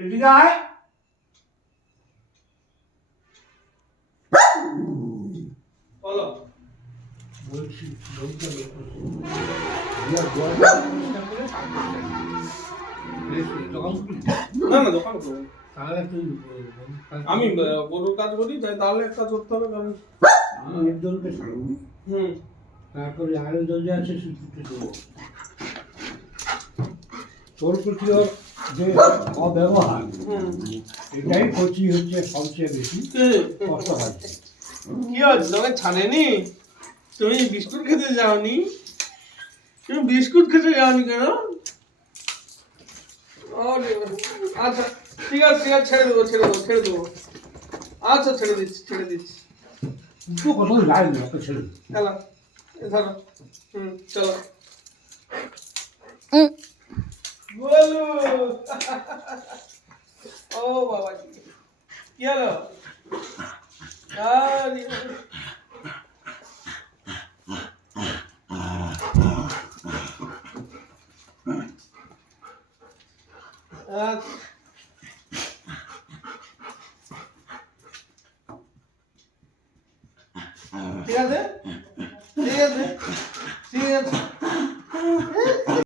এদিকে আয়। বলো। বলছি আমি গরুর কাজ করি, যাই তাহলে একটা করতে হবে, কারণ একজনকে তারপরে আরেকজন যে আছে সেটুকু দেবো। তোর প্রতি যে অব্যবহার, এটাই করছি হচ্ছে সবচেয়ে বেশি কষ্ট হয়। কি হচ্ছে, তোমাকে ছাড়েনি? তুমি বিস্কুট খেতে যাওনি? তুমি বিস্কুট খেতে যাওনি কেন? আচ্ছা ঠিক আছে ঠিক আছে, ছেড়ে দেবো ছেড়ে দেবো। আচ্ছা ছেড়ে দিচ্ছি। তো কত যায় না তো ছেড়ে চলো ধরো। চলো বলো। ও বাবা, কি হলো? ঠিক আছে।